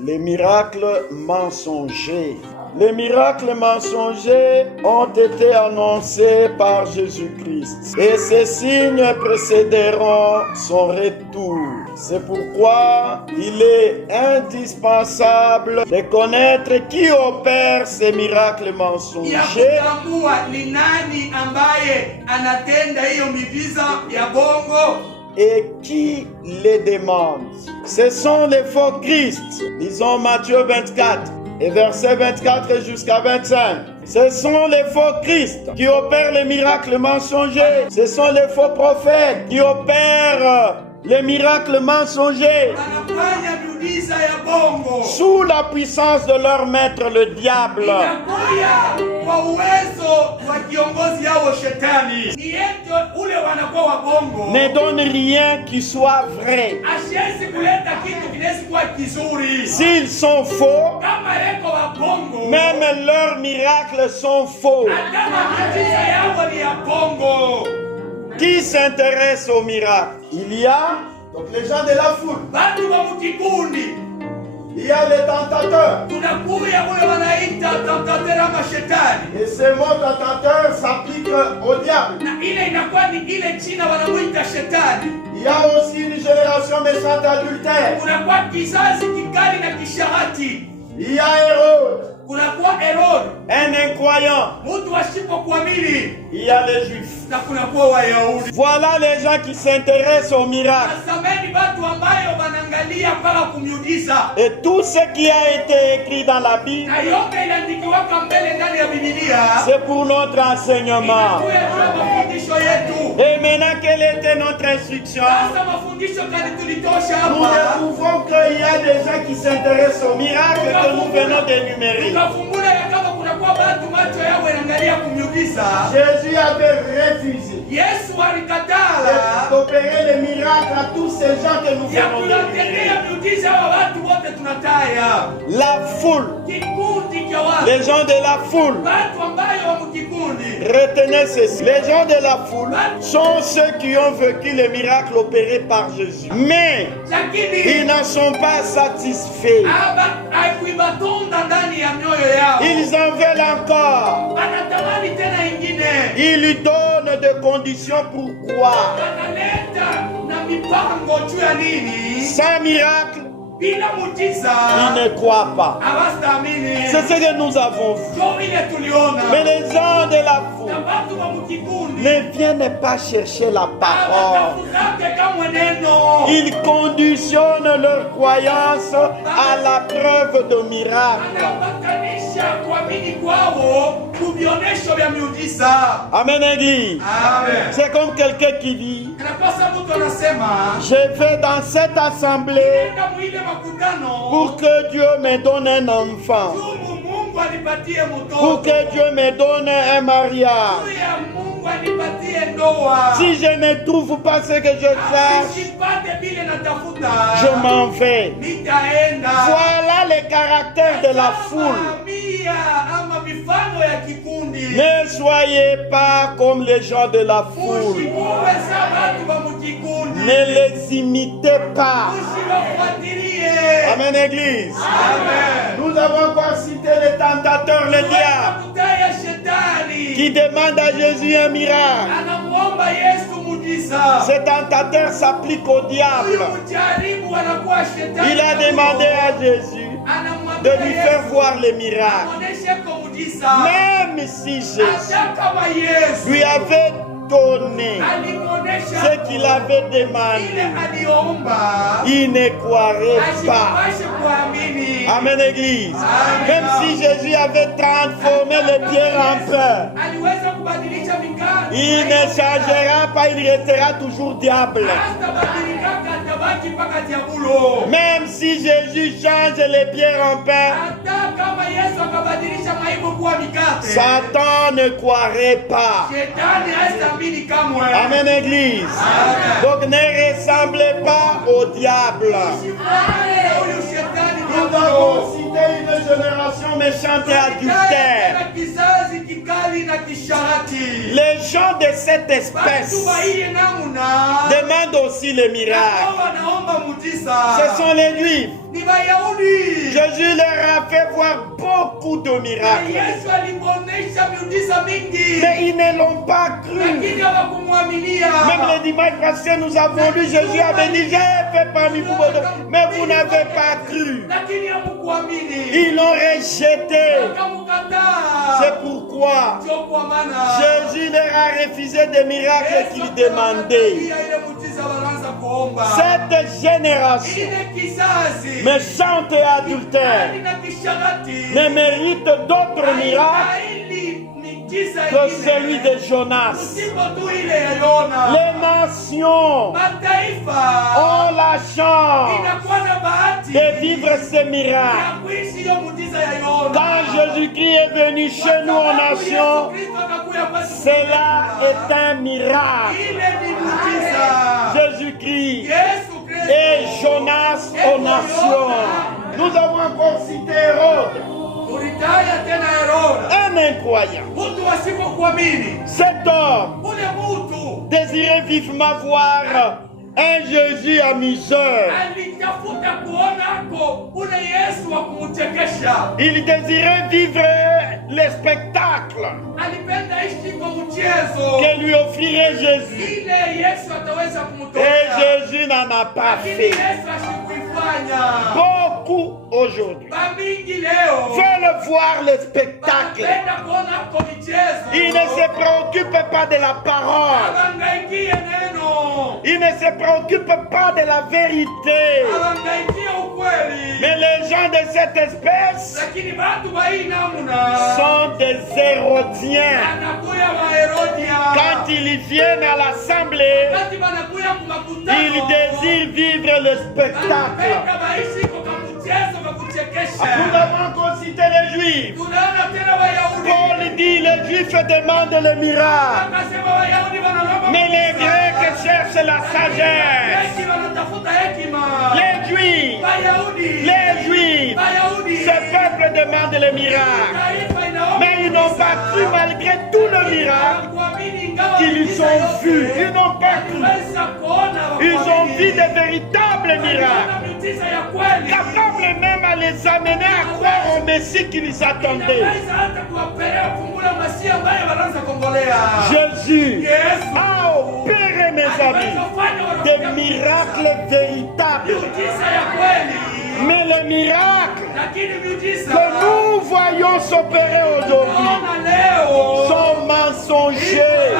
Les miracles mensongers. Les miracles mensongers ont été annoncés par Jésus-Christ et ces signes précéderont son retour. C'est pourquoi il est indispensable de connaître qui opère ces miracles mensongers et qui les demande. Ce sont les faux Christ. Lisons Matthieu 24. Et versets 24 jusqu'à 25. Ce sont les faux Christ qui opèrent les miracles mensongers. Ce sont les faux prophètes qui opèrent les miracles mensongers sous la puissance de leur maître le diable. Ne donne rien qui soit vrai. S'ils sont faux, même leurs miracles sont faux. Qui s'intéresse aux miracles? Il y a donc les gens de la foule. Il y a les tentateurs. Et ce mot tentateur s'applique au diable. Il y a aussi une génération méchante adultère. Il y a Hérode. Un incroyant. Il y a les juifs. Voilà les gens qui s'intéressent aux miracles. Et tout ce qui a été écrit dans la Bible, c'est pour notre enseignement. Et maintenant, quelle était notre instruction? Nous découvrons qu'il y a des gens qui s'intéressent aux miracles que nous venons d'énumérer. Jésus avait refusé d'opérer les miracles à tous ces gens que nous venons d'énumérer. La foule, les gens de la foule, retenez ceci. Les gens de la foule sont ceux qui ont vécu les miracles opérés par Jésus. Mais ils n'en sont pas satisfaits. Ils en veulent encore. Ils lui donnent des conditions pour croire. Sans miracle, il ne croit pas. C'est ce que nous avons vu. Mais les gens de la foule ne viennent pas chercher la parole. Ils conditionnent leur croyance à la preuve de miracle. Amen, Église. C'est comme quelqu'un qui dit: je vais dans cette assemblée pour que Dieu me donne un enfant, pour que Dieu me donne un mariage. Si je ne trouve pas ce que je cherche, je m'en vais. Voilà le caractère de la foule. Ne soyez pas comme les gens de la foule. Ne les imitez pas. Amen, Église. Amen. Nous avons encore cité les tentateurs, le diable, qui demande à Jésus un miracle. Ce tentateur s'applique au diable. Il a demandé à Jésus de lui faire voir les miracles. Même si Jésus lui avait donné ce qu'il avait demandé, il ne croirait pas. Amen, Église. Amen. Même si Jésus avait transformé les pierres en pain, il ne changera pas, il restera toujours diable. Même si Jésus change les pierres en pain, Satan ne croirait pas. Amen, Église. Amen. Donc ne ressemblez pas au diable. Nous avons cité une génération méchante et adultère. Les gens de cette espèce demandent aussi les miracles. Ce sont les Juifs. Je Jésus leur a fait voir beaucoup de miracles. Mais ils ne l'ont pas cru. Même le dimanche passé, nous avons lu, Jésus avait dit, j'ai fait parmi vous, mais vous n'avez pas cru. Ils l'ont rejeté. C'est pourquoi Jésus leur a refusé des miracles qu'ils demandaient. Cette génération méchante et adultère ne mérite d'autres miracles que celui de Jonas. Les nations ont la chance de vivre ces miracles. Quand Jésus-Christ est venu chez nous en nation, cela est un miracle. Jésus-Christ et Jonas aux nations. Nous avons encore cité Hérode. Un incroyant. Cet homme désirait vivement voir un Jésus amuseur. Il désirait vivre les spectacles que lui offrirait Jésus. Et Jésus n'en a pas fait. Beaucoup aujourd'hui veulent voir le spectacle. Ils ne se préoccupent pas de la parole. Ils ne se préoccupent pas de la vérité. Mais les gens de cette espèce sont des Hérodiens. Quand ils viennent à l'assemblée, ils désirent vivre le spectacle. Nous avons encore cité les Juifs. Paul dit les Juifs demandent le miracle. Mais les Grecs cherchent la sagesse. Les Juifs, ce peuple demande le miracle. Mais ils n'ont pas cru malgré tout le miracle qu'ils ont vu. Ils n'ont pas cru. Ils ont vu de véritables miracles, capables même à les amener à croire au Messie qu'ils attendaient. Jésus a opéré, mes amis, des miracles véritables. Mais les miracles que nous voyons s'opérer aujourd'hui sont mensongers.